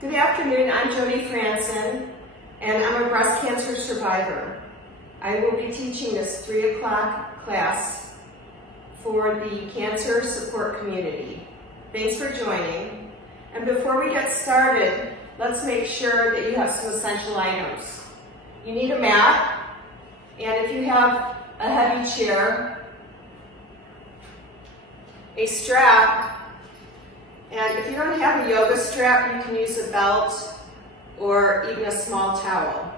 Good afternoon, I'm Jody Franson, and I'm a breast cancer survivor. I will be teaching this 3 o'clock class for the cancer support community. Thanks for joining. And before we get started, let's make sure that you have some essential items. You need a mat, and if you have a heavy chair, a strap, and if you don't have a yoga strap, you can use a belt or even a small towel.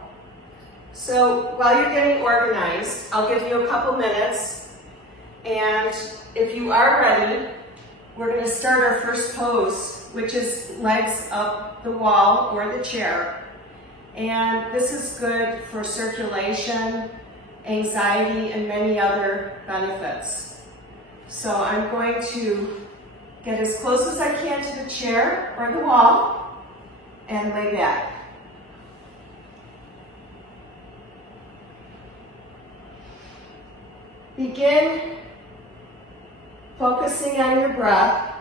So while you're getting organized, I'll give you a couple minutes, and if you are ready, we're going to start our first pose, which is legs up the wall or the chair. And this is good for circulation, anxiety, and many other benefits. So I'm going to get as close as I can to the chair or the wall and lay back. Begin focusing on your breath.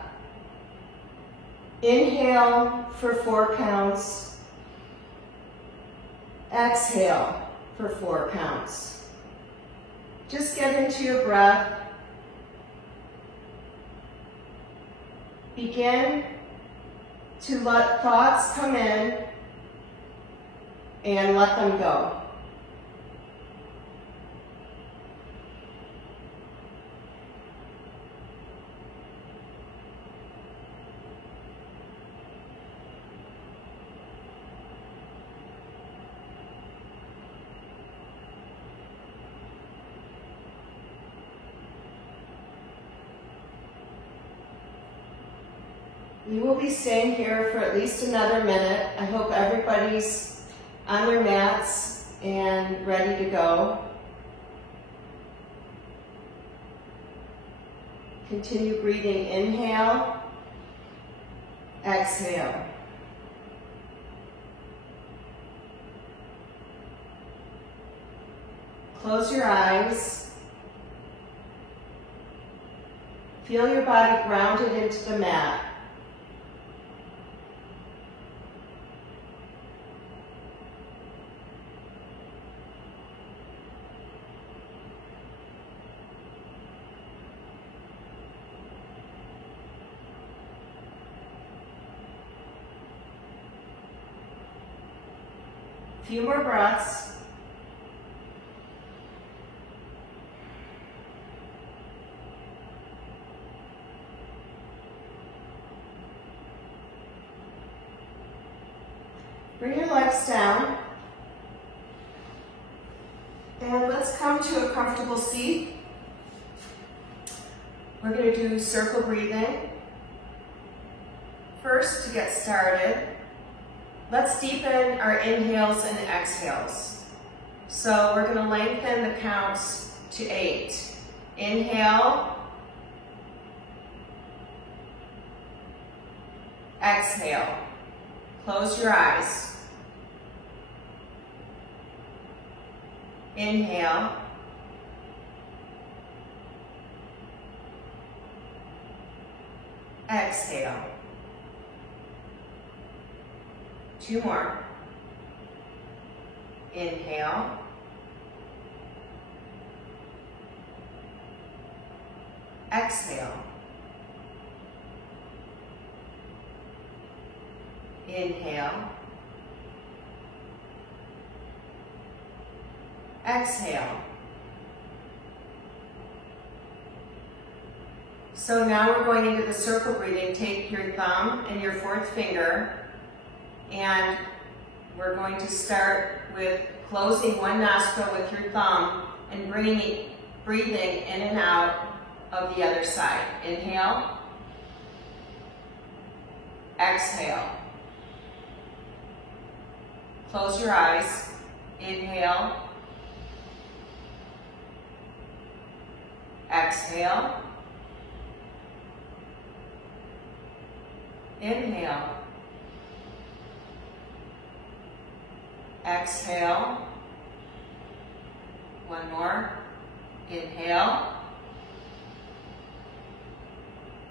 Inhale for 4 counts. Exhale for 4 counts. Just get into your breath. Begin to let thoughts come in and let them go. You will be staying here for at least another minute. I hope everybody's on their mats and ready to go. Continue breathing. Inhale, exhale. Close your eyes. Feel your body grounded into the mat. Few more breaths. Bring your legs down. And let's come to a comfortable seat. We're going to do circle breathing. First, to get started, let's deepen our inhales and exhales. So we're going to lengthen the counts to 8. Inhale. Exhale. Close your eyes. Inhale. Exhale. 2 more. Inhale. Exhale. Inhale. Exhale. So now we're going into the circle breathing. Take your thumb and your 4th finger, and we're going to start with closing one nostril with your thumb and breathing in and out of the other side. Inhale. Exhale. Close your eyes. Inhale. Exhale. Inhale. Exhale. 1 more. Inhale.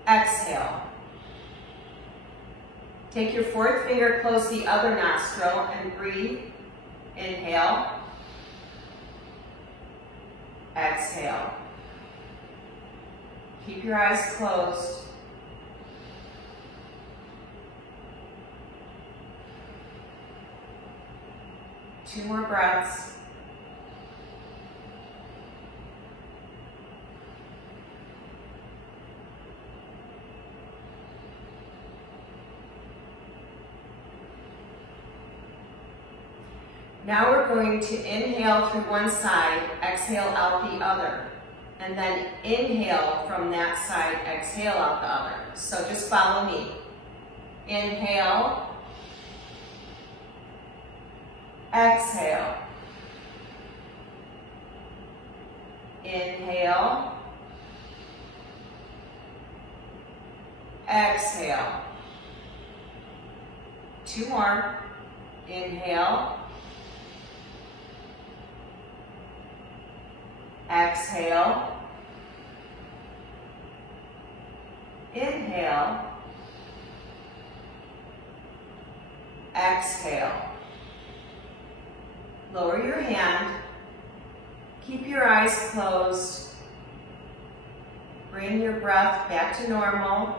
Exhale. Take your fourth finger, close the other nostril, and breathe. Inhale. Exhale. Keep your eyes closed. Two more breaths. Now we're going to inhale through one side, exhale out the other. And then inhale from that side, exhale out the other. So just follow me. Inhale. Exhale. Inhale. Exhale. Two more. Inhale. Exhale. Inhale. Exhale. Lower your hand. Keep your eyes closed. Bring your breath back to normal.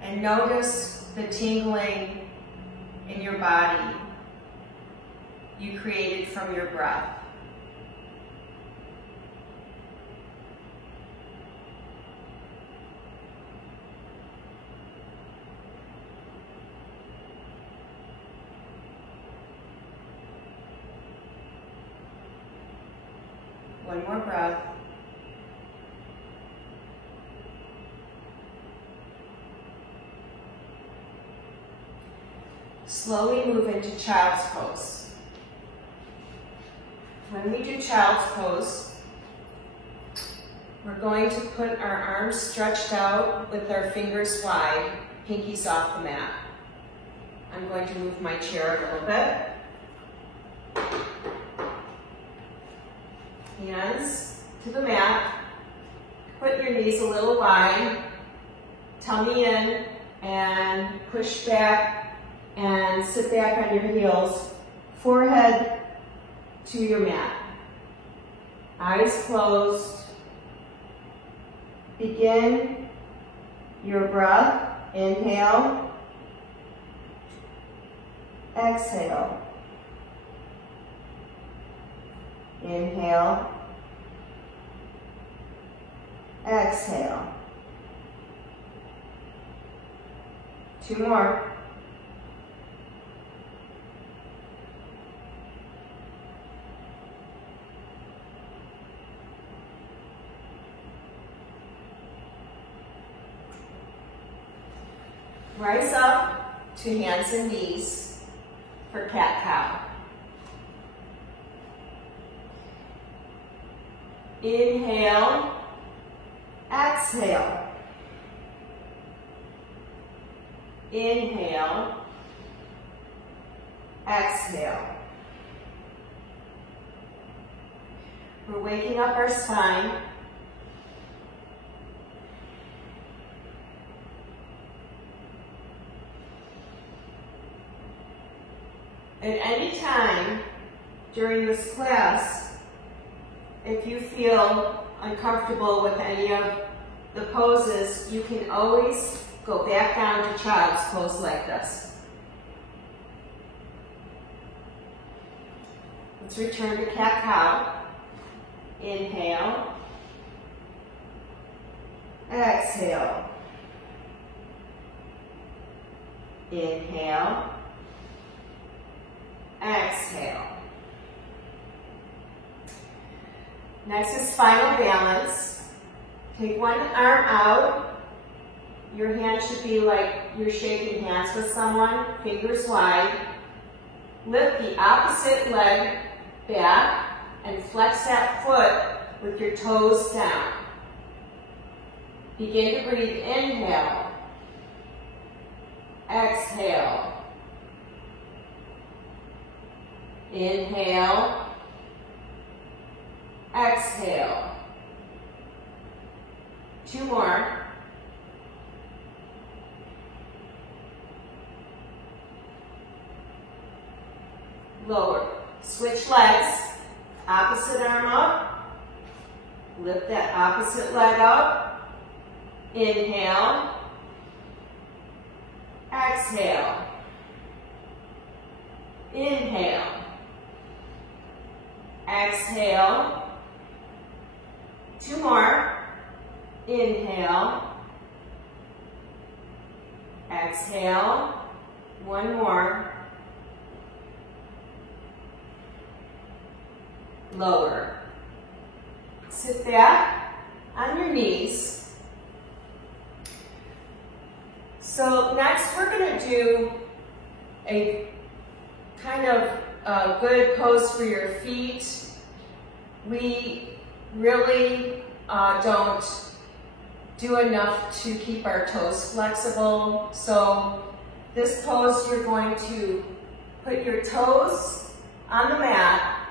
And notice the tingling in your body you created from your breath. One more breath. Slowly move into child's pose. When we do child's pose, we're going to put our arms stretched out with our fingers wide, pinkies off the mat. I'm going to move my chair a little bit. Hands to the mat. Put your knees a little wide. Tummy in and push back and sit back on your heels. Forehead to your mat. Eyes closed. Begin your breath. Inhale. Exhale. Inhale. Exhale. Two more. Rise up to hands and knees for cat-cow. Inhale, exhale. Inhale, exhale. We're waking up our spine. At any time during this class, if you feel uncomfortable with any of the poses, you can always go back down to child's pose like this. Let's return to cat-cow. Inhale. Exhale. Inhale. Exhale. Next is final balance. Take one arm out. Your hand should be like you're shaking hands with someone, fingers wide. Lift the opposite leg back and flex that foot with your toes down. Begin to breathe. Inhale. Exhale. Inhale. Exhale. Two more. lower. Switch legs. Opposite arm up. Lift that opposite leg up. Inhale. Exhale. Inhale. Exhale. 2 more. Inhale. Exhale. 1 more. Lower. Sit back on your knees. So next we're going to do a kind of a good pose for your feet. We really don't do enough to keep our toes flexible. So this pose, you're going to put your toes on the mat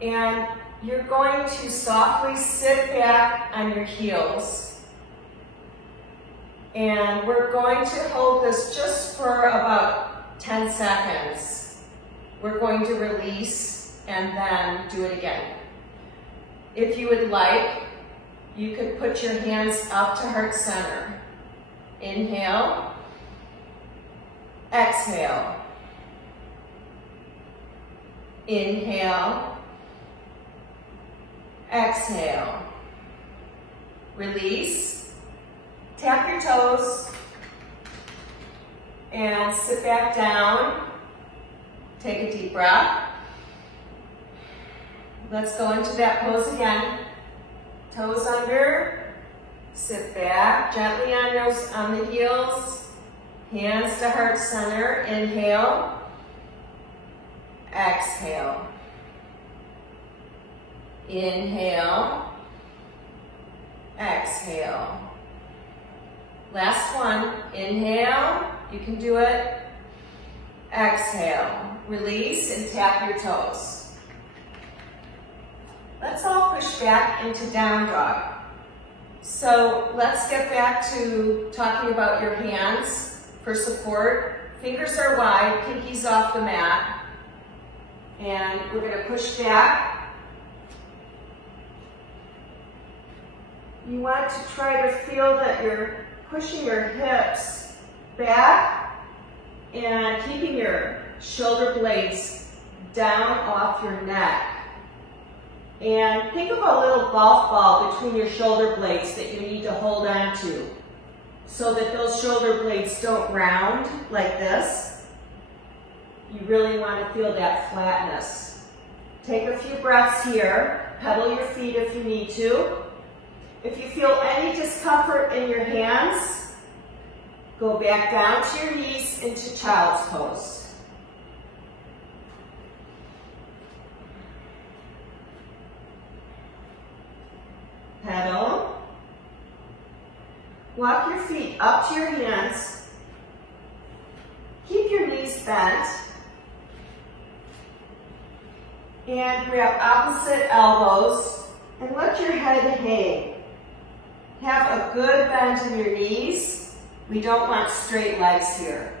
and you're going to softly sit back on your heels. And we're going to hold this just for about 10 seconds. We're going to release and then do it again. If you would like, you could put your hands up to heart center. Inhale. Exhale. Inhale. Exhale. Release. Tap your toes. And sit back down. Take a deep breath. Let's go into that pose again. Toes under. Sit back gently on the heels. Hands to heart center. Inhale. Exhale. Inhale. Exhale. Last one. Inhale. You can do it. Exhale. Release and tap your toes. Let's all push back into down dog. So let's get back to talking about your hands for support. Fingers are wide, pinkies off the mat. And we're going to push back. You want to try to feel that you're pushing your hips back and keeping your shoulder blades down off your neck. And think of a little golf ball between your shoulder blades that you need to hold on to so that those shoulder blades don't round like this. You really want to feel that flatness. Take a few breaths here. Pedal your feet if you need to. If you feel any discomfort in your hands, go back down to your knees into child's pose. Pedal. Walk your feet up to your hands. Keep your knees bent. And grab opposite elbows and let your head hang. Have a good bend in your knees. We don't want straight legs here.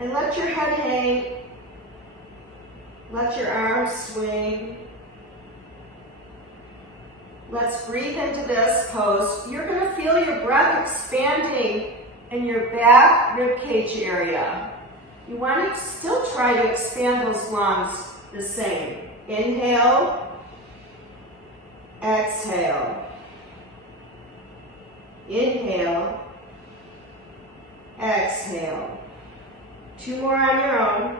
And let your head hang. Let your arms swing. Let's breathe into this pose. You're going to feel your breath expanding in your back rib cage area. You want to still try to expand those lungs the same. Inhale. Exhale. Inhale. Exhale. 2 more on your own.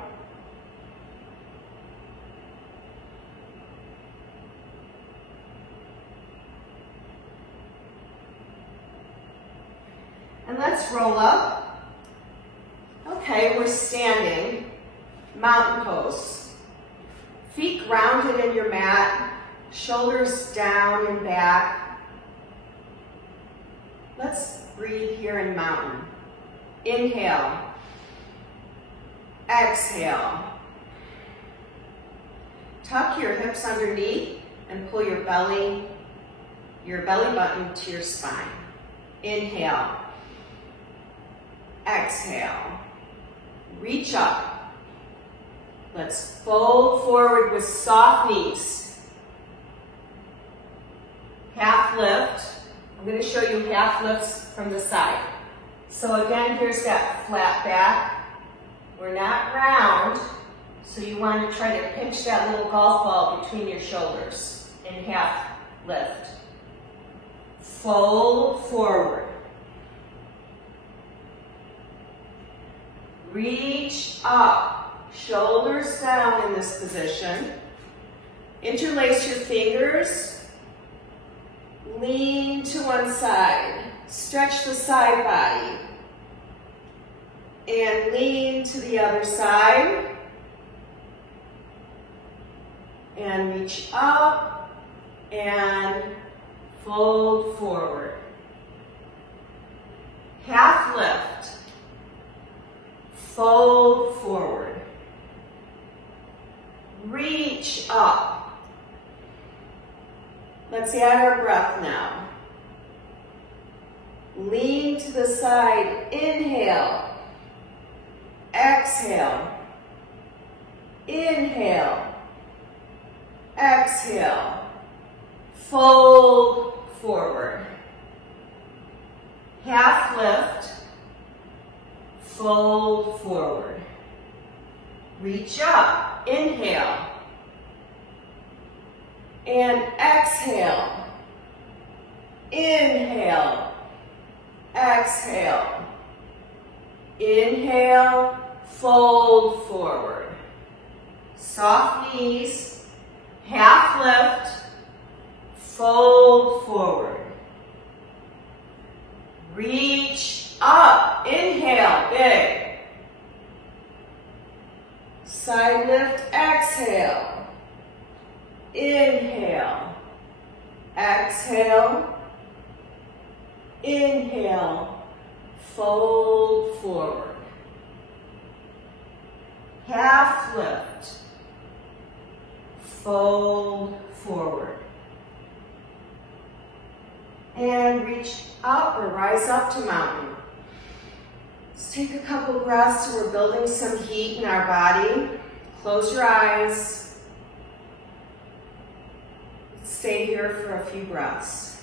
And let's roll up. Okay, we're standing. Mountain pose. Feet grounded in your mat. Shoulders down and back. Let's breathe here in mountain. Inhale. Exhale. Tuck your hips underneath and pull your belly button to your spine. Inhale. Exhale. Reach up. Let's fold forward with soft knees. Half lift. I'm going to show you half lifts from the side. So again, here's that flat back. We're not round, so you want to try to pinch that little golf ball between your shoulders in half lift. Fold forward. Reach up, shoulders down in this position. Interlace your fingers. Lean to one side. Stretch the side body. And lean to the other side. And reach up and fold forward. Half lift. Fold forward. Reach up. Let's add our breath now. Lean to the side. Inhale. Exhale. Inhale. Exhale. Fold forward. Half lift. Fold forward. Reach up. Inhale. And exhale. Inhale. Exhale. Inhale. Fold forward. Soft knees. Half lift. Fold forward. Reach up. Inhale, big. Side lift, exhale. Inhale. Exhale. Inhale. Fold forward. Half lift. Fold forward. And reach up or rise up to mountain. Let's take a couple breaths so we're building some heat in our body. Close your eyes. Stay here for a few breaths.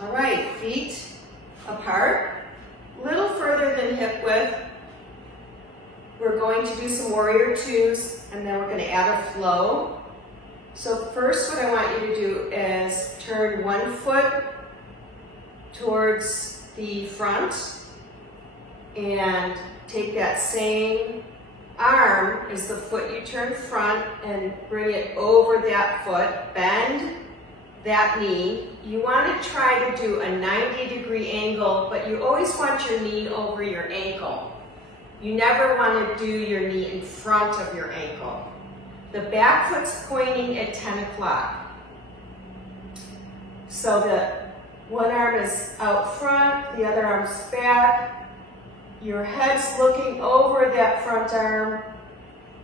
All right, feet apart, a little further than hip width. We're going to do some warrior twos, and then we're going to add a flow. So first what I want you to do is turn one foot towards the front and take that same arm as the foot you turn front and bring it over that foot, bend that knee. You want to try to do a 90-degree angle, but you always want your knee over your ankle. You never want to do your knee in front of your ankle. The back foot's pointing at 10 o'clock. So the one arm is out front, the other arm's back. Your head's looking over that front arm.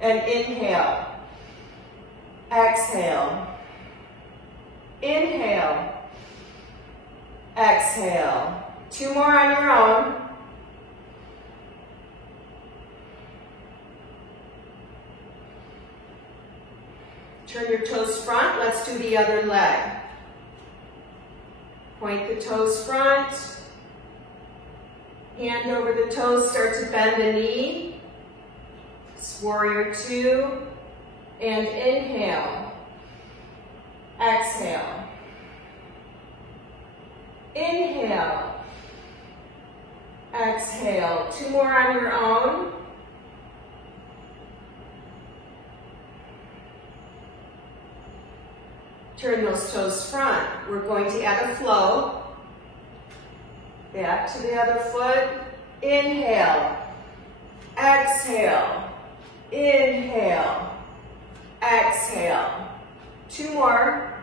And inhale. Exhale. Inhale. Exhale. Two more on your own. Turn your toes front. Let's do the other leg. Point the toes front. Hand over the toes. Start to bend the knee. It's warrior two. And inhale. Exhale. Inhale. Exhale. Two more on your own. Turn those toes front. We're going to add a flow. Back to the other foot. Inhale. Exhale. Inhale. Exhale. Two more.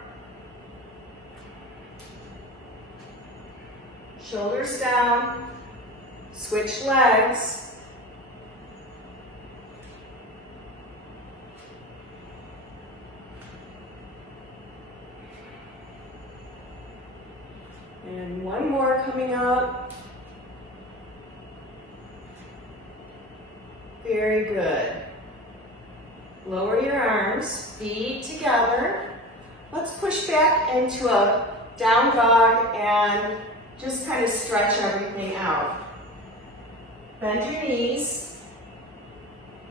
Shoulders down. Switch legs. And one more coming up. Very good. Lower your arms, feet together. Let's push back into a down dog and just kind of stretch everything out. Bend your knees,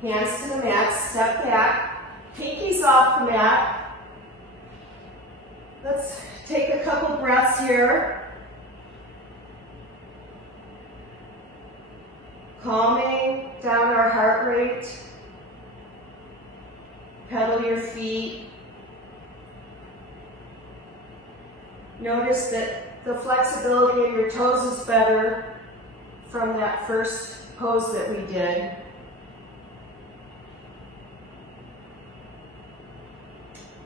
hands to the mat, step back, pinkies off the mat. Let's take a couple breaths here. Calming down our heart rate. Pedal your feet. Notice that the flexibility in your toes is better from that first pose that we did.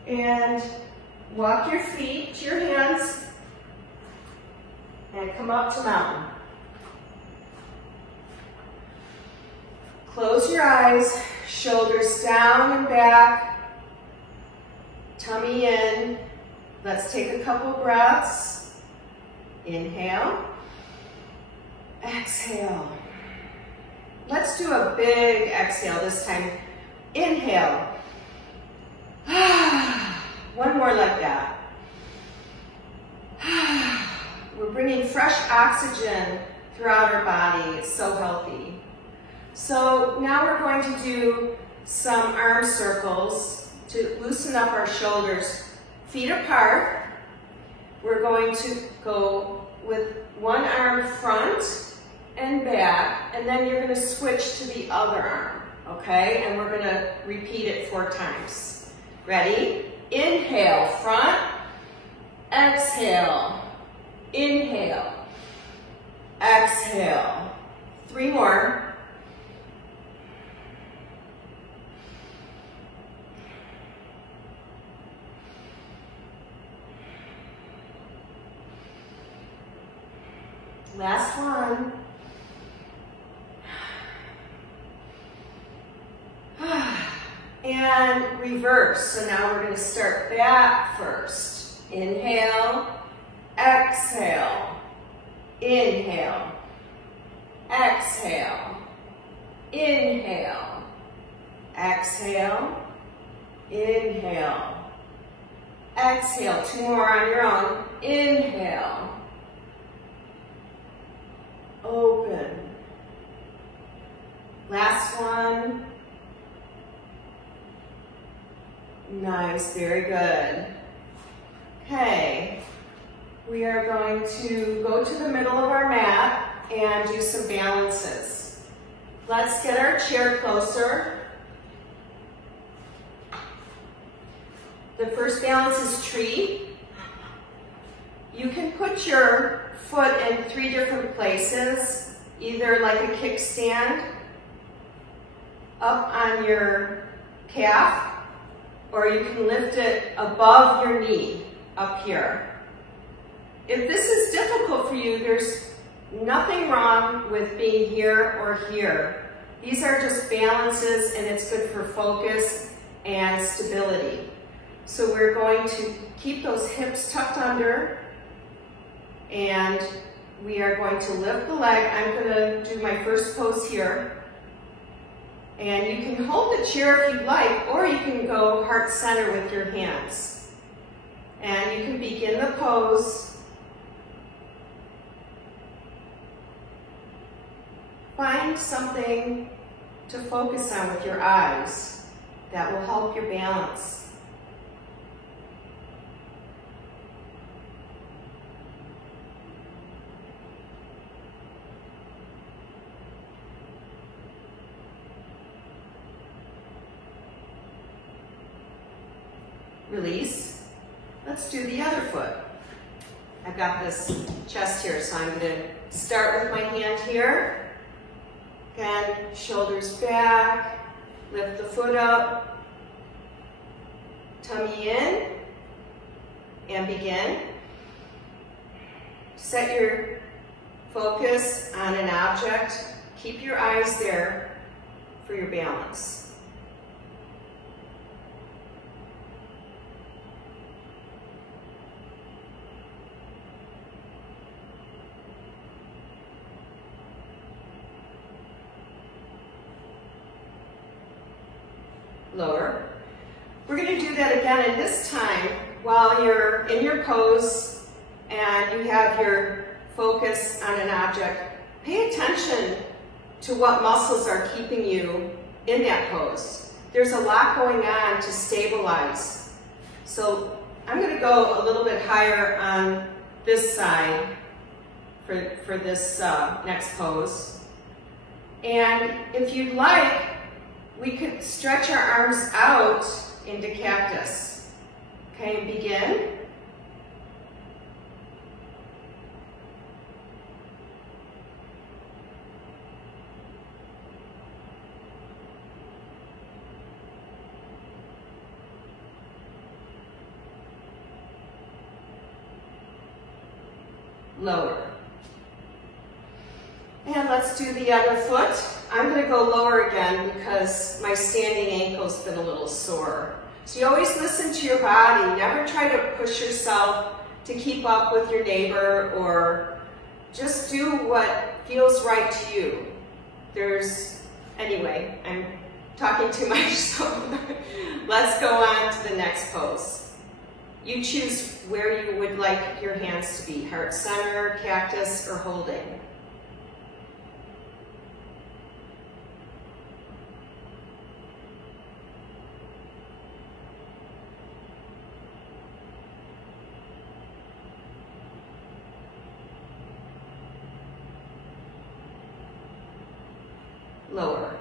And walk your feet to your hands and come up to mountain. Close your eyes, shoulders down and back, tummy in. Let's take a couple breaths. Inhale, exhale. Let's do a big exhale this time. Inhale. One more like that. We're bringing fresh oxygen throughout our body. It's so healthy. So now we're going to do some arm circles to loosen up our shoulders. Feet apart. We're going to go with one arm front and back, and then you're going to switch to the other arm, okay? And we're going to repeat it 4 times. Ready? Inhale, front. Exhale. Inhale. Exhale. 3 more. Last one. And reverse. So now we're going to start back first. Inhale, exhale, inhale, exhale, inhale, exhale, inhale, exhale. 2 more on your own. Inhale. Open. Last one. Nice, very good. Okay, we are going to go to the middle of our mat and do some balances. Let's get our chair closer. The first balance is tree. You can put your foot in 3 different places, either like a kickstand, up on your calf, or you can lift it above your knee, up here. If this is difficult for you, there's nothing wrong with being here or here. These are just balances, and it's good for focus and stability. So we're going to keep those hips tucked under, and we are going to lift the leg. I'm going to do my first pose here. And you can hold the chair if you'd like, or you can go heart center with your hands. And you can begin the pose. Find something to focus on with your eyes that will help your balance. Release. Let's do the other foot. I've got this chest here, so I'm going to start with my hand here. Again, shoulders back, lift the foot up, tummy in, and begin. Set your focus on an object. Keep your eyes there for your balance. lower. We're going to do that again, and this time, while you're in your pose and you have your focus on an object, pay attention to what muscles are keeping you in that pose. There's a lot going on to stabilize. So I'm going to go a little bit higher on this side for this next pose. And if you'd like, we could stretch our arms out into cactus. Okay, begin. Lower. And let's do the other foot. I'm going to go lower again because my standing ankle's been a little sore. So you always listen to your body. Never try to push yourself to keep up with your neighbor, or just do what feels right to you. Anyway, I'm talking too much, so let's go on to the next pose. You choose where you would like your hands to be, heart center, cactus, or holding. Lower.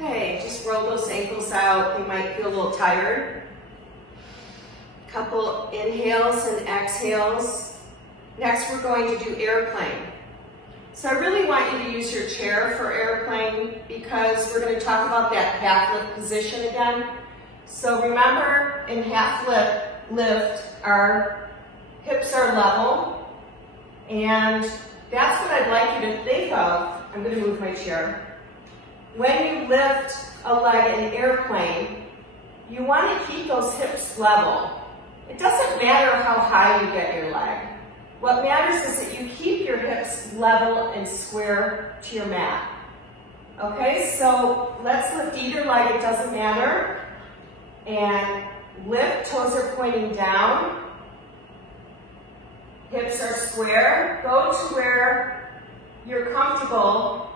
Okay, just roll those ankles out. You might feel a little tired. Couple inhales and exhales. Next, we're going to do airplane. So I really want you to use your chair for airplane because we're going to talk about that half lift position again. So remember, in half lift, our hips are level, and that's what I'd like you to think of. I'm going to move my chair. When you lift a leg in airplane, you want to keep those hips level. It doesn't matter how high you get your leg. What matters is that you keep your hips level and square to your mat. Okay, so let's lift either leg, it doesn't matter. And lift, toes are pointing down. Hips are square. Go to where you're comfortable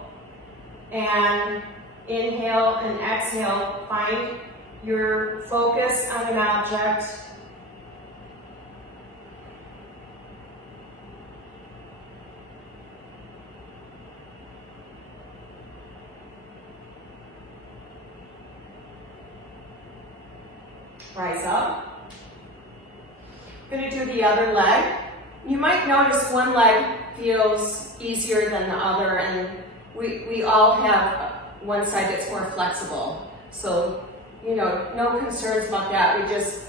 and inhale and exhale. Find your focus on an object. Rise up. We're going to do the other leg. You might notice one leg feels easier than the other, and we all have one side that's more flexible. So, no concerns about that. We just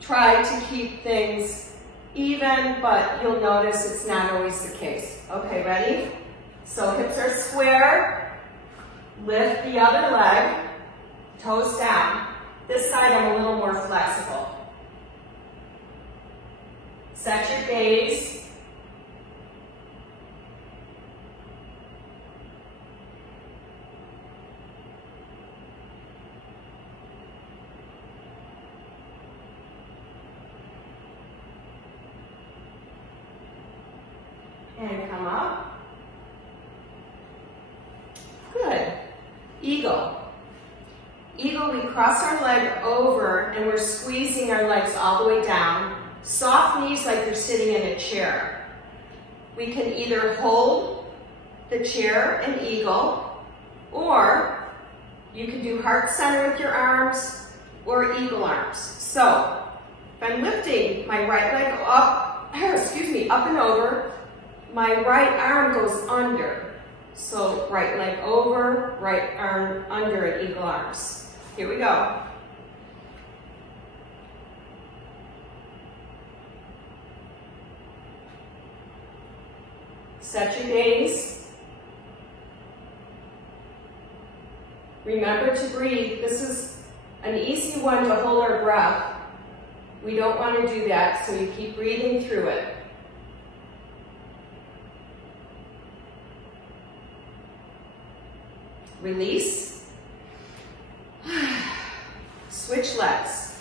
try to keep things even, but you'll notice it's not always the case. Okay, ready? So hips are square. Lift the other leg, toes down. This side I'm a little more flexible. Set your gaze. And come up. Good. Eagle. Eagle, we cross our leg over and we're squeezing our legs all the way down. Soft knees like you're sitting in a chair. We can either hold the chair in eagle, or you can do heart center with your arms or eagle arms. So if I'm lifting my right leg up, up and over, my right arm goes under. So right leg over, right arm under at eagle arms. Here we go. Set your gaze. Remember to breathe. This is an easy one to hold our breath. We don't want to do that, so you keep breathing through it. Release. Switch legs.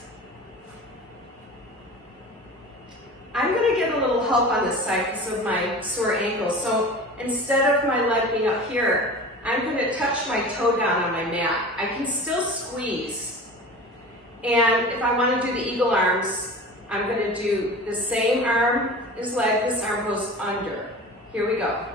I'm going to get a little help on this side because of my sore ankle. So instead of my leg being up here, I'm going to touch my toe down on my mat. I can still squeeze. And if I want to do the eagle arms, I'm going to do the same arm as leg. This arm goes under. Here we go.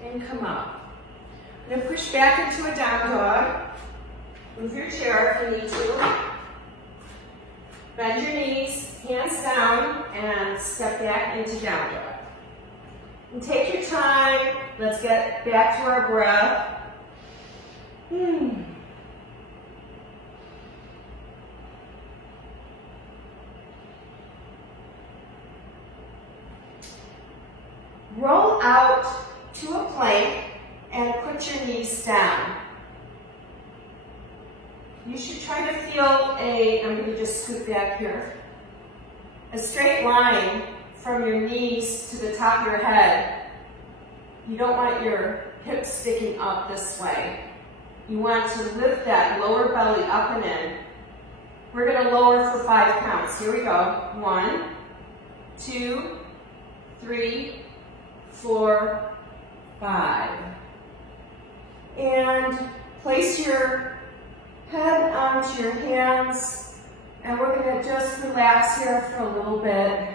And come up. I'm going to push back into a down dog. Move your chair if you need to. Bend your knees, hands down, and step back into down dog. And take your time. Let's get back to our breath. Roll out to a plank and put your knees down. You should try to feel I'm going to just scoot back here, a straight line from your knees to the top of your head. You don't want your hips sticking up this way. You want to lift that lower belly up and in. We're going to lower for 5 counts. Here we go. 1, 2, 3, 4, 5. And place your head onto your hands, and we're going to just relax here for a little bit.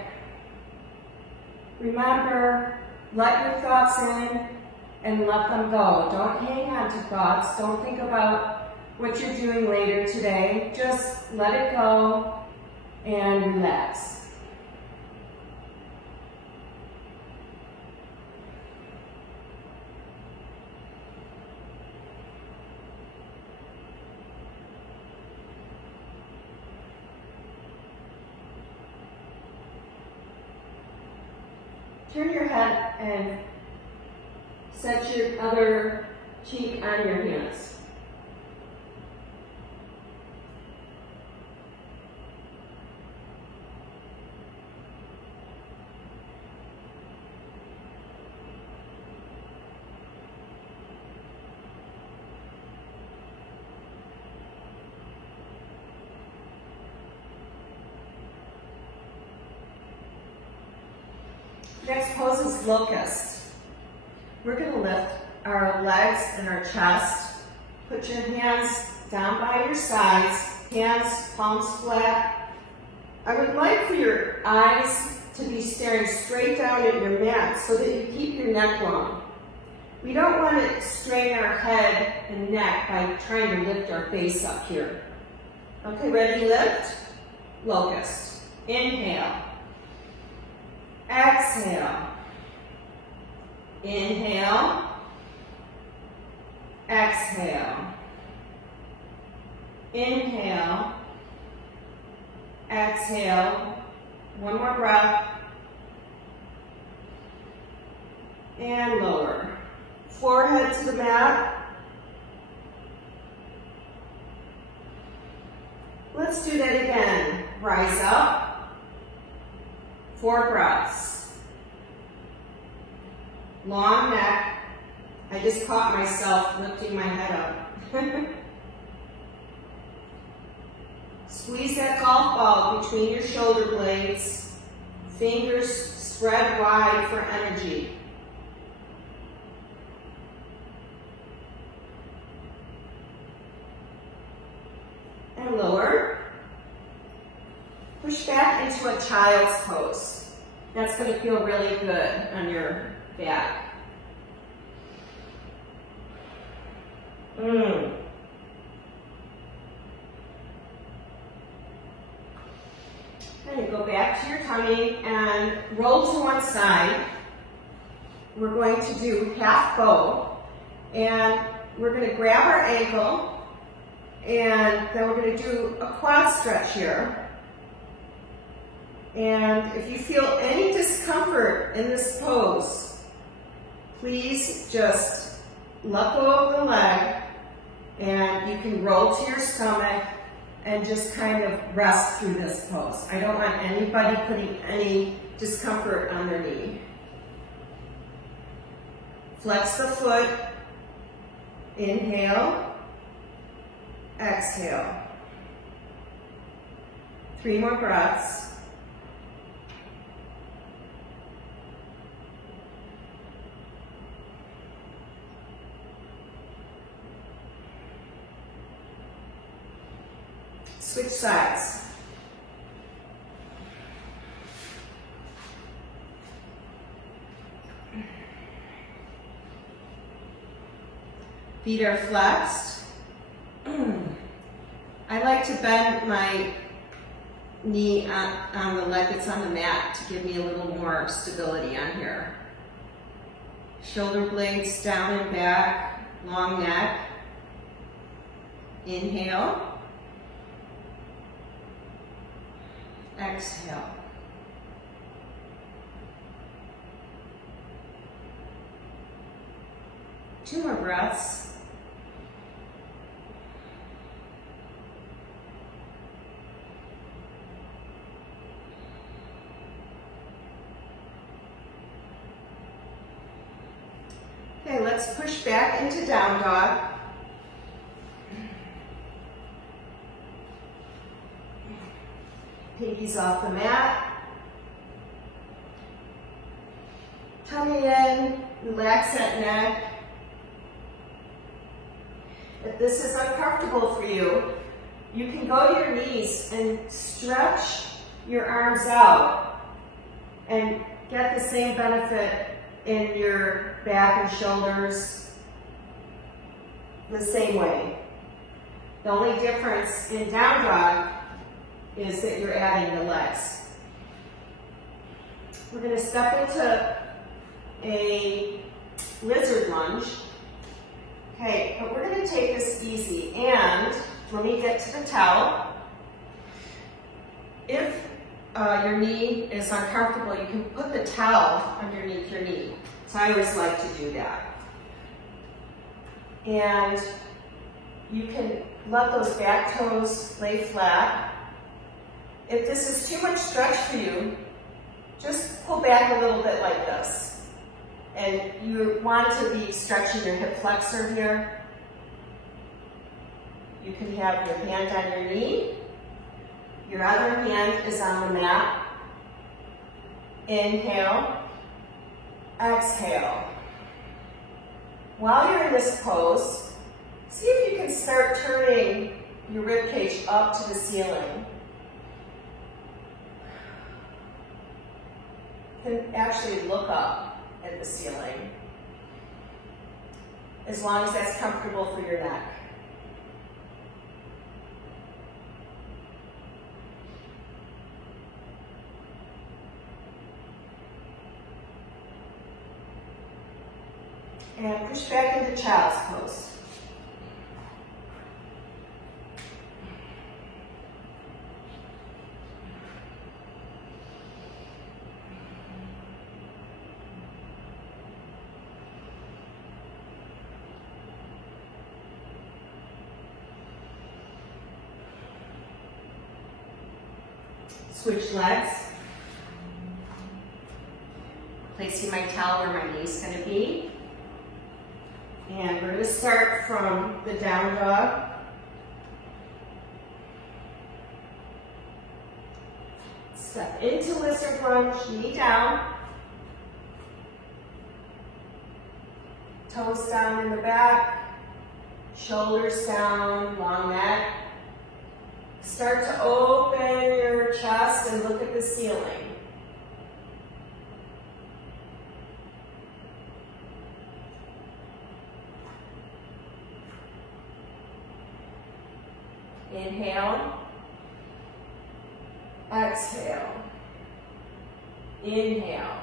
Remember, let your thoughts in and let them go. Don't hang on to thoughts. Don't think about what you're doing later today. Just let it go and relax. Turn your head and set your other cheek on your hands. Next pose is locust. We're going to lift our legs and our chest. Put your hands down by your sides, hands, palms flat. I would like for your eyes to be staring straight down at your mat so that you keep your neck long. We don't want to strain our head and neck by trying to lift our face up here. Okay, ready, lift, locust. Inhale. Exhale. Inhale. Exhale. Inhale. Exhale. One more breath. And lower. Forehead to the mat. Let's do that again. Rise up. 4 breaths. Long neck. I just caught myself lifting my head up. Squeeze that golf ball between your shoulder blades. Fingers spread wide for energy. And lower. Push back into a child's pose. That's going to feel really good on your back. And you go back to your tummy and roll to one side. We're going to do half bow. And we're going to grab our ankle. And then we're going to do a quad stretch here. And if you feel any discomfort in this pose, please just let go of the leg, and you can roll to your stomach and just kind of rest through this pose. I don't want anybody putting any discomfort on their knee. Flex the foot, inhale, exhale. 3 more breaths. Switch sides. Feet are flexed. I like to bend my knee on the leg that's on the mat to give me a little more stability on here. Shoulder blades down and back, long neck. Inhale. Exhale. Two more breaths. Okay, let's push back into down dog. Pinkies off the mat. Tummy in, relax that neck. If this is uncomfortable for you, you can go to your knees and stretch your arms out and get the same benefit in your back and shoulders the same way. The only difference in down dog is that you're adding the legs. We're going to step into a lizard lunge. Okay, but we're going to take this easy, and let me get to the towel. If your knee is uncomfortable, you can put the towel underneath your knee. So I always like to do that. And you can let those back toes lay flat. If this is too much stretch for you, just pull back a little bit like this. And you want to be stretching your hip flexor here. You can have your hand on your knee. Your other hand is on the mat. Inhale, exhale. While you're in this pose, see if you can start turning your rib cage up to the ceiling. You can actually look up at the ceiling, as long as that's comfortable for your neck. And push back into child's pose. Switch legs. Placing my towel where my knee is going to be. And we're going to start from the down dog. Step into lizard lunge, knee down. Toes down in the back. Shoulders down, long neck. Start to open your chest and look at the ceiling. Inhale, exhale, inhale,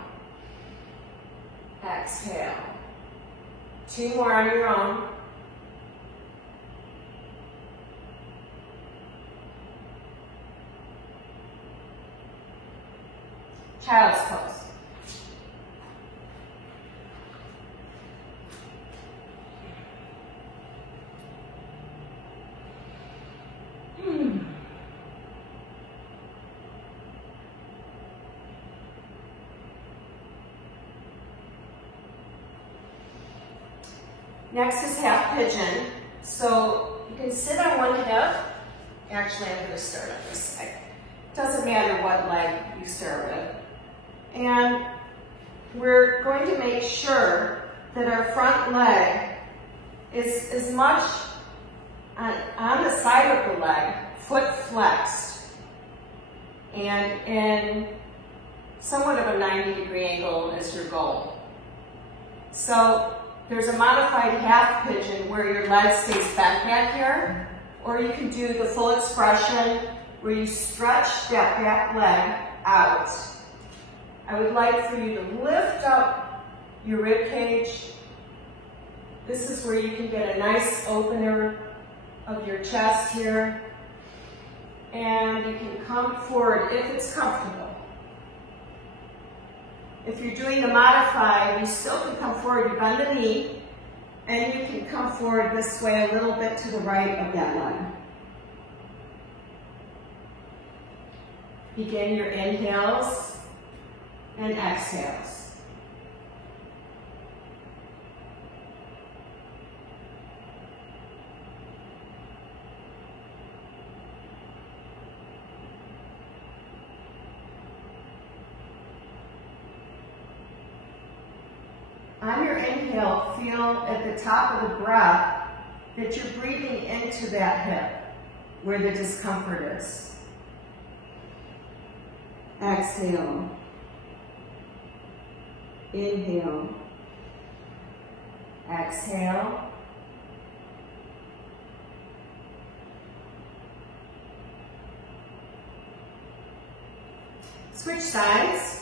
exhale. 2 more on your own. Child's pose. Next is half pigeon. So you can sit on one hip. Actually, I'm going to start on this side. Doesn't matter what leg you start with. And we're going to make sure that our front leg is as much on the side of the leg, foot flexed, and in somewhat of a 90-degree angle is your goal. So there's a modified half pigeon where your leg stays bent back here, or you can do the full expression where you stretch that back leg out. I would like for you to lift up your rib cage. This is where you can get a nice opener of your chest here. And you can come forward if it's comfortable. If you're doing the modified, you still can come forward. You bend the knee, and you can come forward this way a little bit to the right of that leg. Begin your inhales and exhales. On your inhale, feel at the top of the breath that you're breathing into that hip where the discomfort is. Exhale. Inhale. Exhale. Switch sides.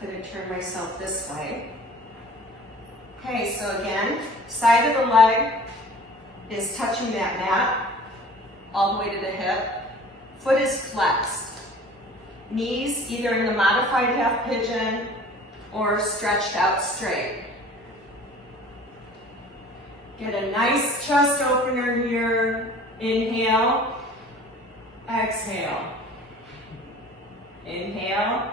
I'm going to turn myself this way. Okay, so again, side of the leg is touching that mat all the way to the hip. Foot is flexed. Knees either in the modified half pigeon or stretched out straight. Get a nice chest opener here. Inhale, exhale. Inhale,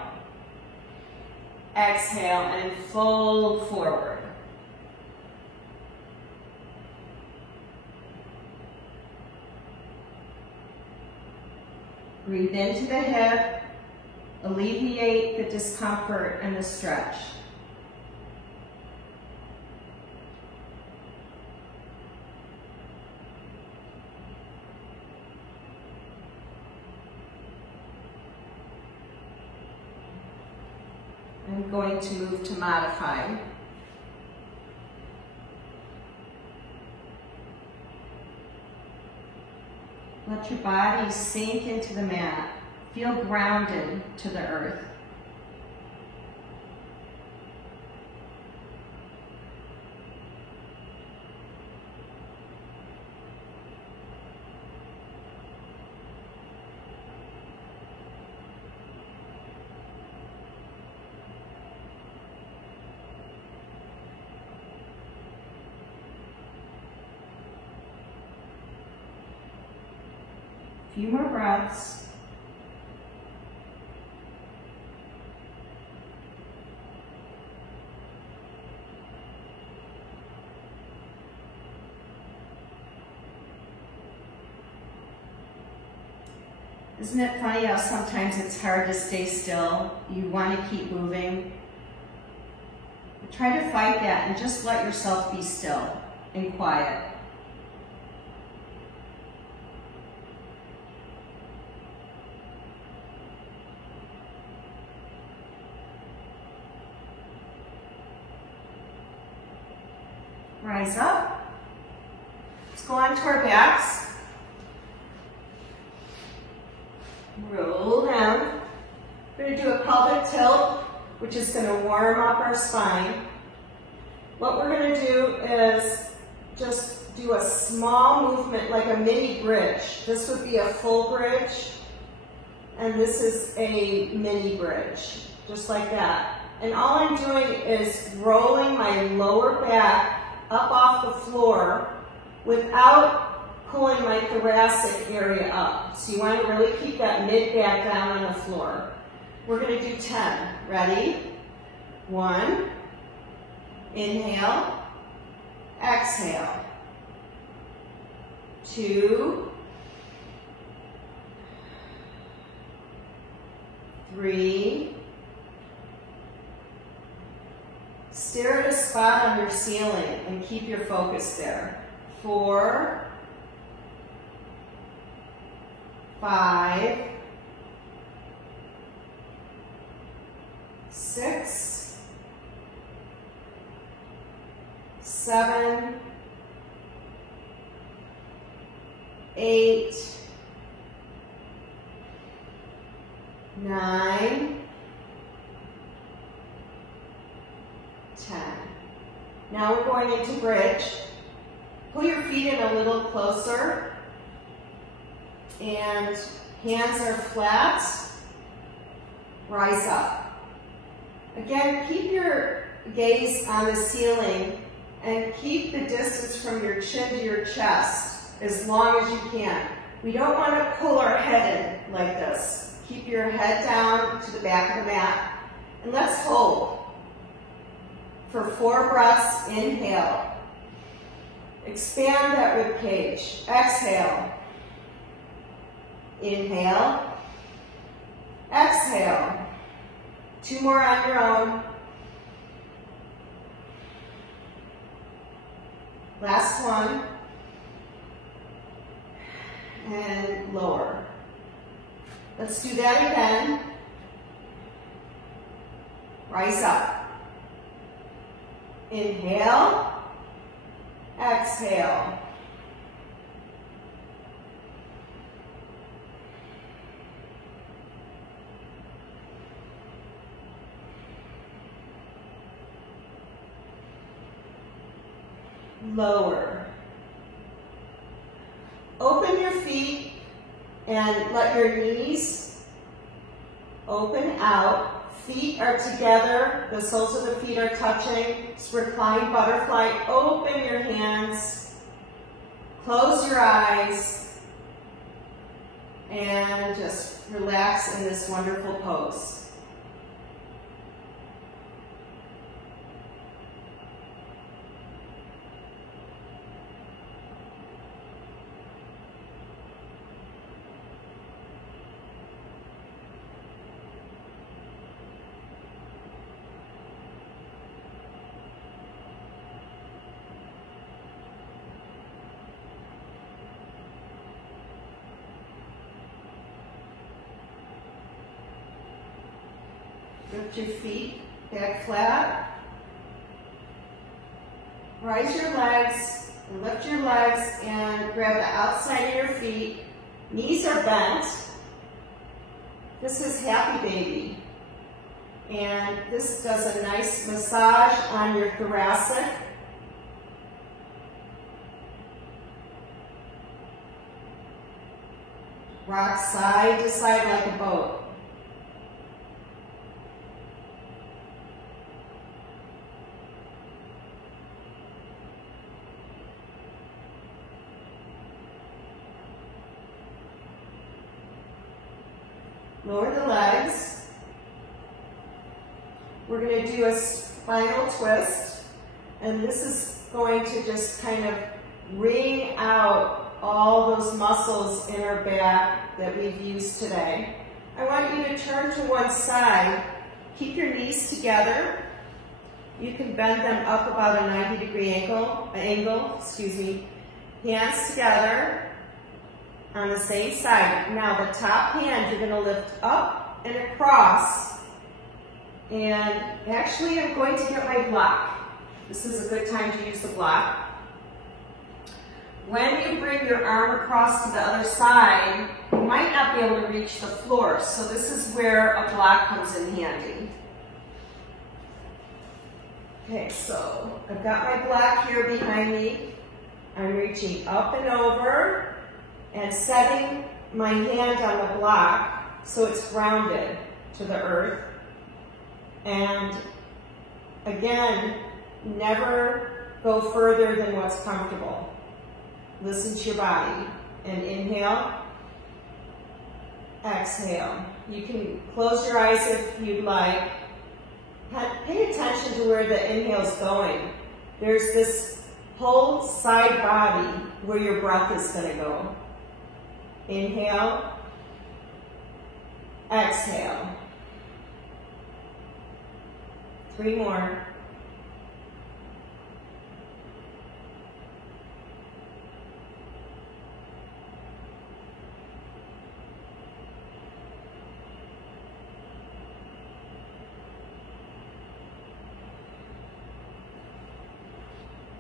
exhale, and fold forward. Breathe into the hip, alleviate the discomfort and the stretch. I'm going to move to modify. Let your body sink into the mat. Feel grounded to the earth. Few more breaths. Isn't it funny how sometimes it's hard to stay still? You want to keep moving. But try to fight that and just let yourself be still and quiet. Rise up. Let's go onto our backs. Roll down. We're going to do a pelvic tilt, which is going to warm up our spine. What we're going to do is just do a small movement like a mini bridge. This would be a full bridge, and this is a mini bridge, just like that. And all I'm doing is rolling my lower back up off the floor without pulling my thoracic area up. So you want to really keep that mid-back down on the floor. We're going to do 10. Ready? 1. Inhale. exhale. 2, 3. Stare at a spot on your ceiling and keep your focus there. 4, 5, 6, 7, 8, 9, 10. Now we're going into bridge. Pull your feet in a little closer, and hands are flat. Rise up. Again, keep your gaze on the ceiling and keep the distance from your chin to your chest as long as you can. We don't want to pull our head in like this. Keep your head down to the back of the mat, and let's hold for 4 breaths. Inhale. Expand that rib cage. Exhale. Inhale. Exhale. 2 more on your own. Last one. And lower. Let's do that again. Rise up. Inhale. Exhale. Lower. Open your feet and let your knees open out. Feet are together, the soles of the feet are touching. It's reclined butterfly. Open your hands, close your eyes, and just relax in this wonderful pose. Lift your feet back flat. Rise your legs and lift your legs and grab the outside of your feet. Knees are bent. This is Happy Baby. And this does a nice massage on your thoracic. Rock side to side like a boat. Lower the legs. We're going to do a spinal twist, and this is going to just kind of wring out all those muscles in our back that we've used today. I want you to turn to one side. Keep your knees together. You can bend them up about a 90-degree angle. Hands together on the same side. Now the top hand you're going to lift up and across. And actually I'm going to get my block. This is a good time to use the block. When you bring your arm across to the other side, you might not be able to reach the floor. So this is where a block comes in handy. Okay, so I've got my block here behind me. I'm reaching up and over and setting my hand on the block so it's grounded to the earth. And again, never go further than what's comfortable. Listen to your body. And inhale, exhale. You can close your eyes if you'd like. Pay attention to where the inhale is going. There's this whole side body where your breath is going to go. Inhale, exhale. 3 more.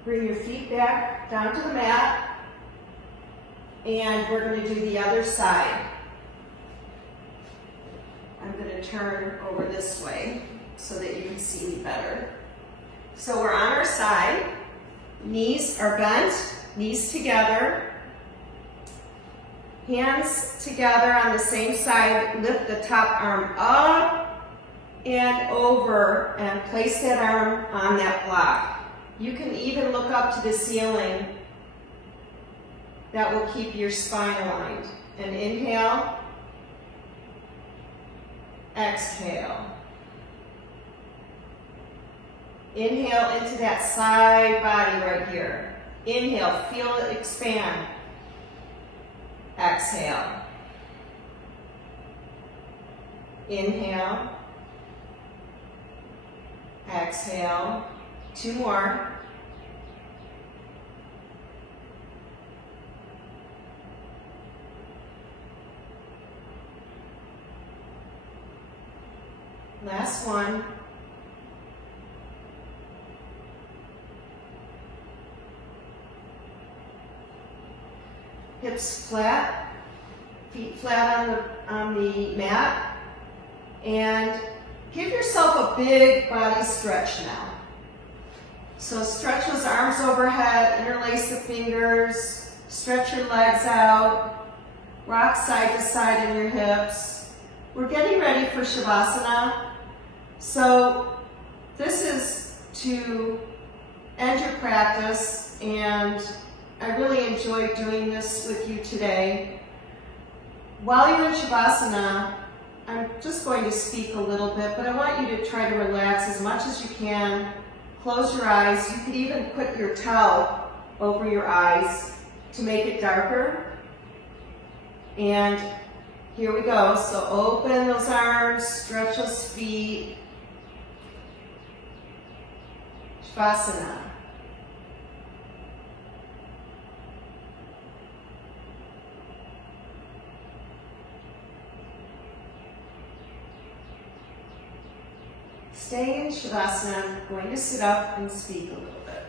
Bring your feet back down to the mat, and we're going to do the other side. I'm going to turn over this way so that you can see me better. So we're on our side, knees are bent, knees together, hands together on the same side, lift the top arm up and over and place that arm on that block. You can even look up to the ceiling. That will keep your spine aligned. And inhale, exhale. Inhale into that side body right here. Inhale, feel it expand. Exhale. Inhale. Exhale. 2 more. Last one. Hips flat, feet flat on the mat, and give yourself a big body stretch now. So stretch those arms overhead, interlace the fingers, stretch your legs out, rock side to side in your hips. We're getting ready for Shavasana. So this is to end your practice, and I really enjoyed doing this with you today. While you're in Shavasana, I'm just going to speak a little bit, but I want you to try to relax as much as you can. Close your eyes. You could even put your towel over your eyes to make it darker. And here we go. So open those arms, stretch those feet. Shavasana. Staying in Shavasana, I'm going to sit up and speak a little bit.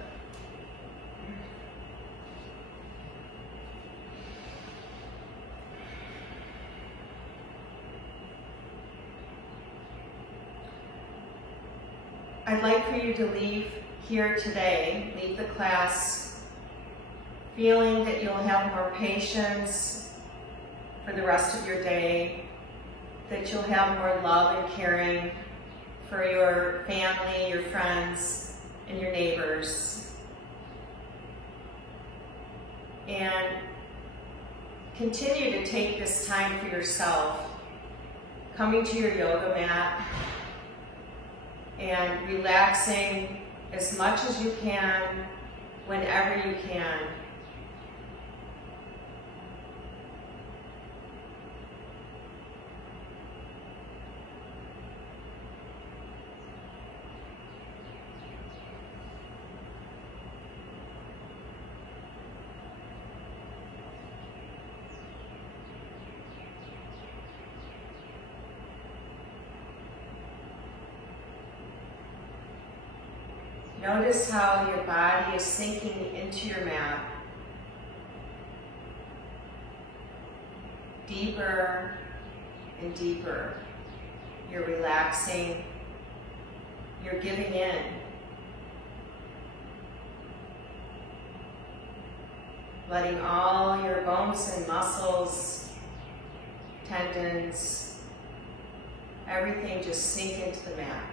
I'd like for you to leave here today, leave the class, feeling that you'll have more patience for the rest of your day, that you'll have more love and caring for your family, your friends, and your neighbors. And continue to take this time for yourself, coming to your yoga mat and relaxing as much as you can, whenever you can. Notice how your body is sinking into your mat. Deeper and deeper. You're relaxing. You're giving in. Letting all your bones and muscles, tendons, everything just sink into the mat.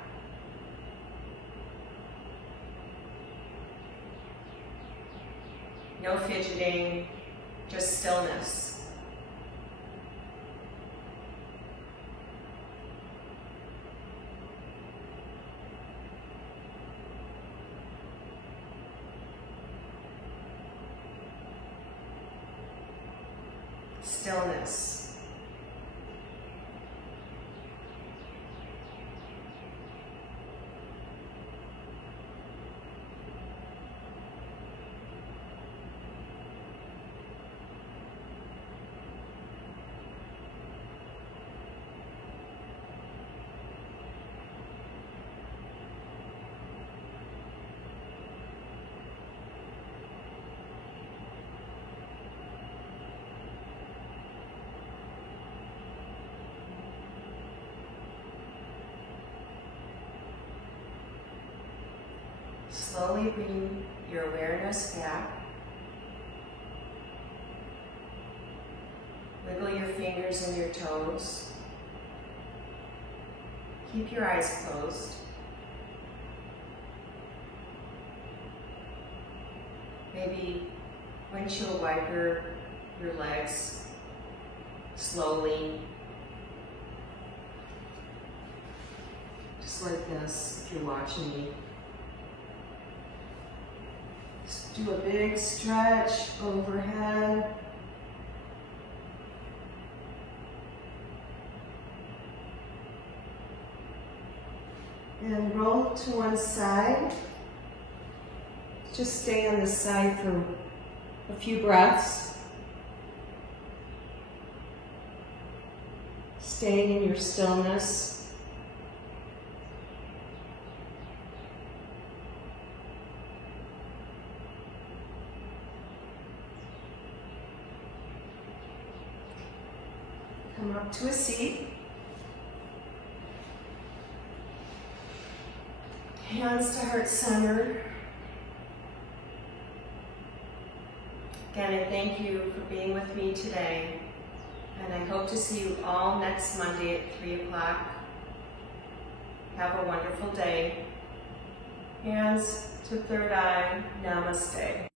No fidgeting, just stillness. stillness. Slowly bring your awareness back. Wiggle your fingers and your toes. Keep your eyes closed. Maybe windshield wiper your legs slowly. Just like this if you're watching me. Do a big stretch overhead. And roll to one side. Just stay on this side for a few breaths. Staying in your stillness. Come up to a seat. Hands to heart center. Again, I thank you for being with me today, and I hope to see you all next Monday at 3 o'clock. Have a wonderful day. Hands to third eye. Namaste.